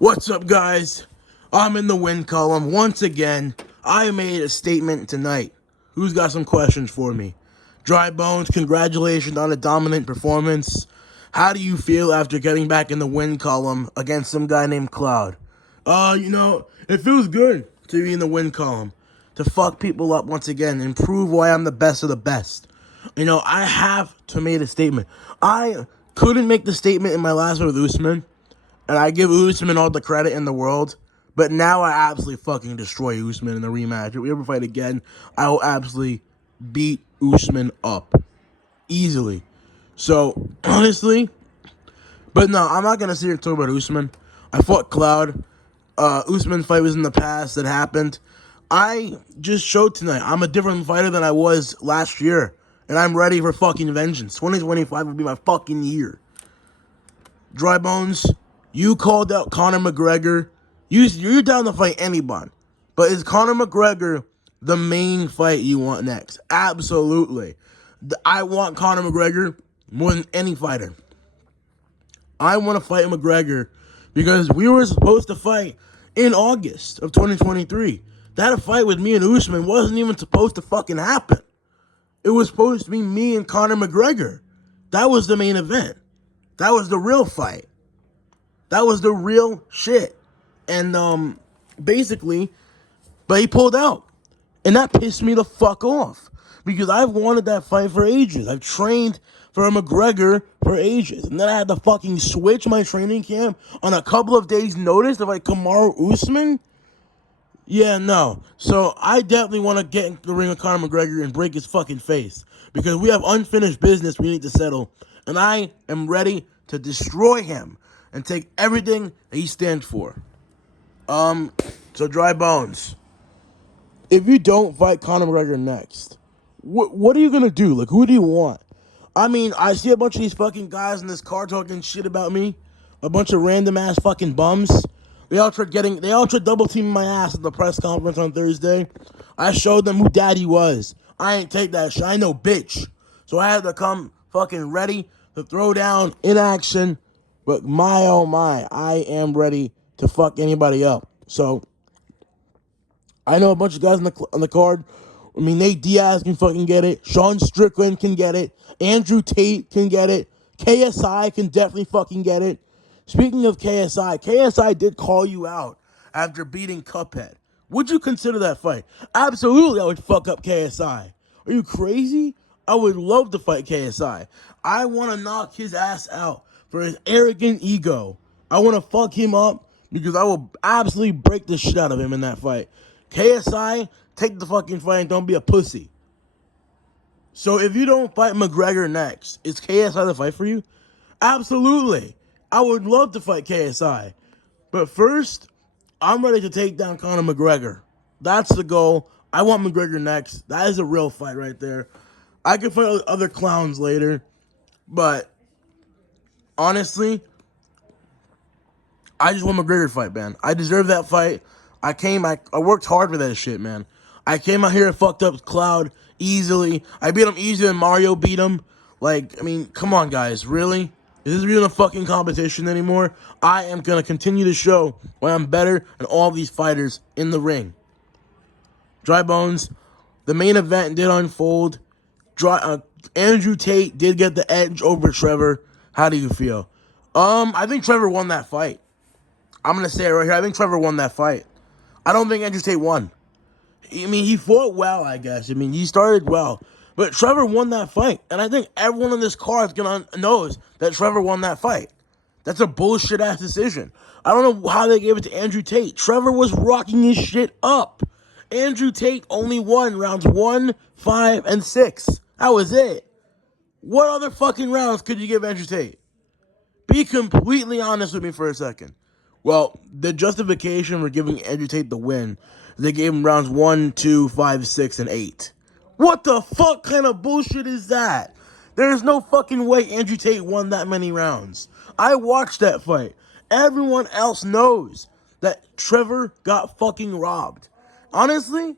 What's up, guys? I'm in the win column. Once again, I made a statement tonight. Who's got some questions for me? Dry Bones, congratulations on a dominant performance. How do you feel after getting back in the win column against some guy named Cloud? It feels good to be in the win column. To fuck people up once again and prove why I'm the best of the best. I have to make a statement. I couldn't make the statement in my last one with Usman. And I give Usman all the credit in the world. But now I absolutely fucking destroy Usman in the rematch. If we ever fight again, I will absolutely beat Usman up. Easily. So, honestly, but no, I'm not going to sit here and talk about Usman. I fought Cloud. Usman fight was in the past. That happened. I just showed tonight I'm a different fighter than I was last year. And I'm ready for fucking vengeance. 2025 will be my fucking year. Dry Bones, you called out Conor McGregor. You're down to fight anyone. But is Conor McGregor the main fight you want next? Absolutely. I want Conor McGregor more than any fighter. I want to fight McGregor because we were supposed to fight in August of 2023. That fight with me and Usman wasn't even supposed to fucking happen. It was supposed to be me and Conor McGregor. That was the main event. That was the real fight. That was the real shit. And basically, but he pulled out. And that pissed me the fuck off. Because I've wanted that fight for ages. I've trained for a McGregor for ages. And then I had to fucking switch my training camp on a couple of days' notice to fight Kamaru Usman. Yeah, no. So I definitely want to get in the ring with Conor McGregor and break his fucking face. Because we have unfinished business we need to settle. And I am ready to destroy him and take everything that he stands for. So Dry Bones, if you don't fight Conor McGregor next, what are you gonna do? Like, who do you want? I mean, I see a bunch of these fucking guys in this car talking shit about me. A bunch of random ass fucking bums. They all tried double teaming my ass at the press conference on Thursday. I showed them who daddy was. I ain't take that shit. I know bitch. So I had to come fucking ready to throw down in action. But my oh my, I am ready to fuck anybody up. So I know a bunch of guys on the card. I mean, Nate Diaz can fucking get it. Sean Strickland can get it. Andrew Tate can get it. KSI can definitely fucking get it. Speaking of KSI did call you out after beating Cuphead. Would you consider that fight? Absolutely, I would fuck up KSI. Are you crazy? I would love to fight KSI. I want to knock his ass out for his arrogant ego. I want to fuck him up because I will absolutely break the shit out of him in that fight. KSI, take the fucking fight and don't be a pussy. So if you don't fight McGregor next, is KSI the fight for you? Absolutely. I would love to fight KSI. But first, I'm ready to take down Conor McGregor. That's the goal. I want McGregor next. That is a real fight right there. I can fight other clowns later. But honestly, I just want McGregor to fight, man. I deserve that fight. I worked hard for that shit, man. I came out here and fucked up Cloud easily. I beat him easier than Mario beat him. Like, I mean, come on, guys. Really? Is this really a fucking competition anymore? I am going to continue to show why I'm better than all these fighters in the ring. Dry Bones, the main event did unfold. Andrew Tate did get the edge over Trevor. How do you feel? I think Trevor won that fight. I'm going to say it right here. I think Trevor won that fight. I don't think Andrew Tate won. I mean, he fought well, I guess. I mean, he started well. But Trevor won that fight. And I think everyone in this card knows that Trevor won that fight. That's a bullshit-ass decision. I don't know how they gave it to Andrew Tate. Trevor was rocking his shit up. Andrew Tate only won rounds 1, 5, and 6. That was it. What other fucking rounds could you give Andrew Tate? Be completely honest with me for a second. Well, the justification for giving Andrew Tate the win, they gave him rounds 1, 2, 5, 6, and 8. What the fuck kind of bullshit is that? There's no fucking way Andrew Tate won that many rounds. I watched that fight. Everyone else knows that Trevor got fucking robbed. Honestly,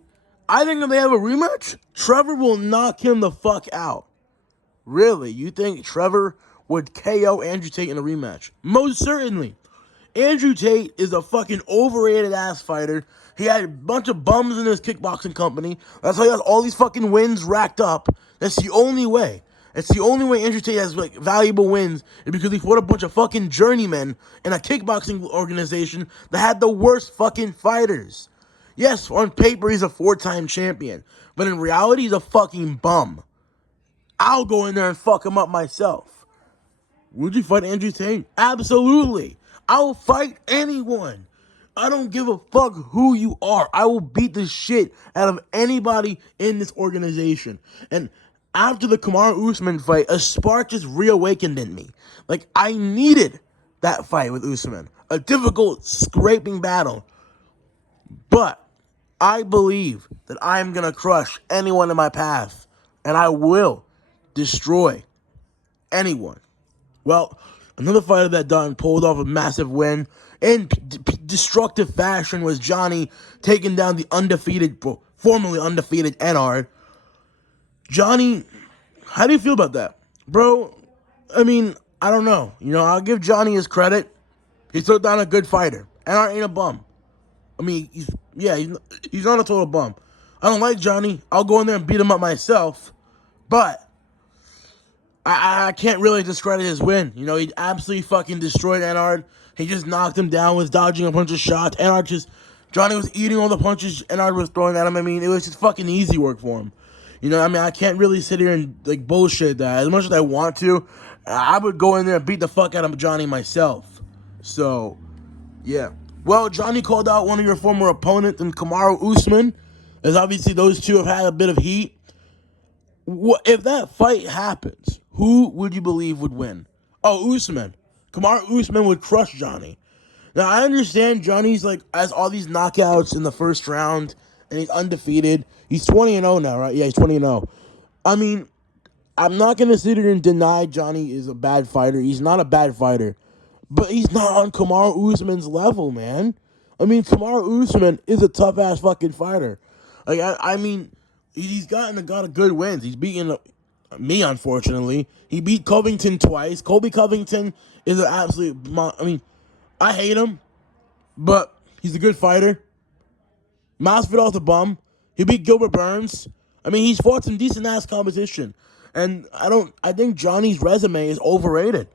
I think if they have a rematch, Trevor will knock him the fuck out. Really? You think Trevor would KO Andrew Tate in a rematch? Most certainly. Andrew Tate is a fucking overrated ass fighter. He had a bunch of bums in his kickboxing company. That's how he has all these fucking wins racked up. That's the only way. It's the only way Andrew Tate has like valuable wins is because he fought a bunch of fucking journeymen in a kickboxing organization that had the worst fucking fighters. Yes, on paper he's a 4-time champion, but in reality he's a fucking bum. I'll go in there and fuck him up myself. Would you fight Andrew Tate? Absolutely. I will fight anyone. I don't give a fuck who you are. I will beat the shit out of anybody in this organization. And after the Kamaru Usman fight, a spark just reawakened in me. Like, I needed that fight with Usman. A difficult, scraping battle. But I believe that I am going to crush anyone in my path. And I will destroy anyone. Well, another fighter that done pulled off a massive win in destructive fashion was Johnny taking down the formerly undefeated Enard. Johnny, how do you feel about that? Bro, I mean, I don't know. You know, I'll give Johnny his credit. He took down a good fighter. Enard ain't a bum. I mean, he's not a total bum. I don't like Johnny. I'll go in there and beat him up myself. But I can't really discredit his win. You know, he absolutely fucking destroyed Enard. He just knocked him down, was dodging a bunch of shots. Johnny was eating all the punches Enard was throwing at him. I mean, it was just fucking easy work for him. You know, I mean, I can't really sit here and, like, bullshit that. As much as I want to, I would go in there and beat the fuck out of Johnny myself. So, yeah. Well, Johnny called out one of your former opponents in Kamaru Usman, as obviously those two have had a bit of heat. If that fight happens, who would you believe would win? Oh, Usman. Kamaru Usman would crush Johnny. Now, I understand Johnny's, like, has all these knockouts in the first round, and he's undefeated. He's 20-0 now, right? Yeah, he's 20-0. I mean, I'm not going to sit here and deny Johnny is a bad fighter. He's not a bad fighter. But he's not on Kamaru Usman's level, man. I mean, Kamaru Usman is a tough-ass fucking fighter. Like, I mean, he's gotten a lot of good wins. He's beaten me, unfortunately. He beat Covington twice. Colby Covington is an absolute... I mean, I hate him, but he's a good fighter. Masvidal's a bum. He beat Gilbert Burns. I mean, he's fought some decent-ass competition. And I think Johnny's resume is overrated.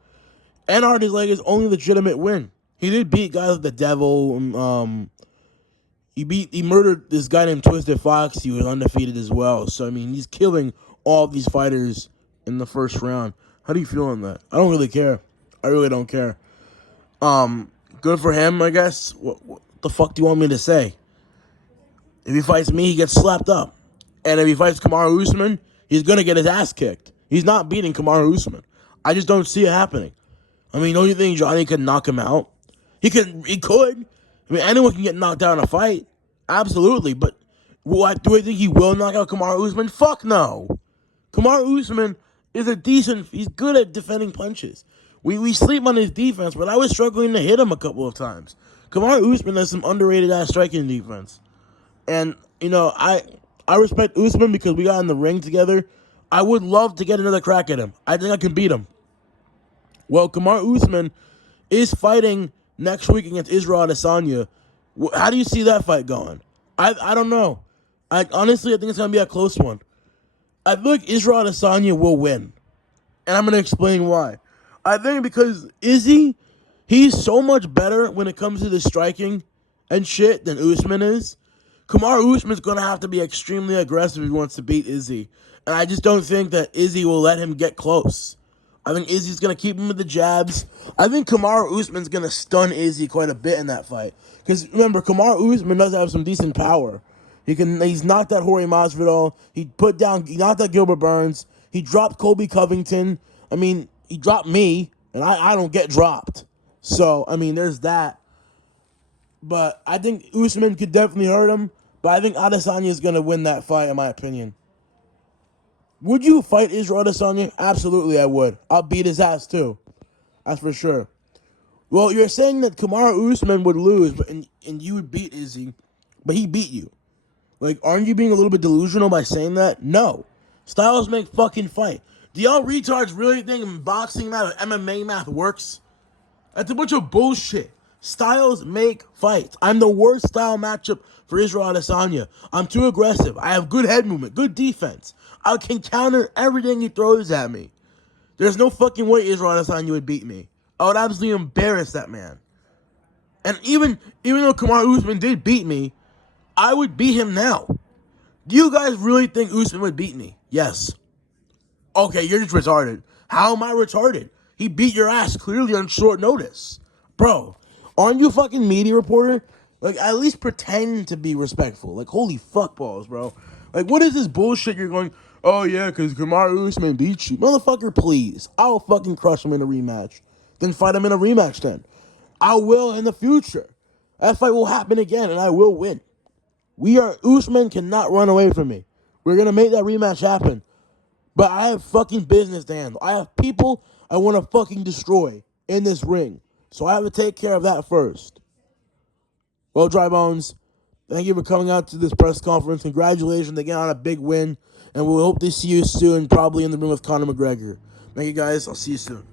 Enard is like his only legitimate win. He did beat guys like the Devil. He murdered this guy named Twisted Fox. He was undefeated as well. So, I mean, he's killing all of these fighters in the first round. How do you feel on that? I don't really care. I really don't care. Good for him, I guess. What the fuck do you want me to say? If he fights me, he gets slapped up. And if he fights Kamaru Usman, he's going to get his ass kicked. He's not beating Kamaru Usman. I just don't see it happening. I mean, don't you think Johnny could knock him out? He could. I mean, anyone can get knocked out in a fight. Absolutely. But do I think he will knock out Kamaru Usman? Fuck no. Kamaru Usman is he's good at defending punches. We sleep on his defense, but I was struggling to hit him a couple of times. Kamaru Usman has some underrated ass striking defense. And, you know, I respect Usman because we got in the ring together. I would love to get another crack at him. I think I can beat him. Well, Kamaru Usman is fighting next week against Israel Adesanya. How do you see that fight going? I don't know. Honestly, I think it's going to be a close one. I feel like Israel Adesanya will win. And I'm going to explain why. I think because he's so much better when it comes to the striking and shit than Usman is. Kamaru Usman's going to have to be extremely aggressive if he wants to beat Izzy. And I just don't think that Izzy will let him get close. I think Izzy's going to keep him with the jabs. I think Kamaru Usman's going to stun Izzy quite a bit in that fight. Because remember, Kamaru Usman does have some decent power. He's knocked out Jorge Masvidal. He knocked out Gilbert Burns. He dropped Colby Covington. I mean, he dropped me, and I don't get dropped. So, I mean, there's that. But I think Usman could definitely hurt him. But I think Adesanya is going to win that fight, in my opinion. Would you fight Israel Adesanya? Absolutely, I would. I'll beat his ass, too. That's for sure. Well, you're saying that Kamaru Usman would lose, and you would beat Izzy, but he beat you. Like, aren't you being a little bit delusional by saying that? No. Styles make fucking fight. Do y'all retards really think boxing math or MMA math works? That's a bunch of bullshit. Styles make fights. I'm the worst style matchup for Israel Adesanya. I'm too aggressive. I have good head movement, good defense. I can counter everything he throws at me. There's no fucking way Israel Adesanya would beat me. I would absolutely embarrass that man. And even though Kamaru Usman did beat me, I would beat him now. Do you guys really think Usman would beat me? Yes. Okay, you're just retarded. How am I retarded? He beat your ass clearly on short notice. Bro, aren't you a fucking media reporter? Like, at least pretend to be respectful. Like, holy fuck balls, bro. Like, what is this bullshit you're going, oh yeah, because Kamaru Usman beat you. Motherfucker, please. I'll fucking crush him in a rematch. Then fight him in a rematch then. I will in the future. That fight will happen again, and I will win. Usman cannot run away from me. We're going to make that rematch happen. But I have fucking business to handle. I have people I want to fucking destroy in this ring. So I have to take care of that first. Well, Dry Bones, thank you for coming out to this press conference. Congratulations again on a big win. And we'll hope to see you soon, probably in the room with Conor McGregor. Thank you guys. I'll see you soon.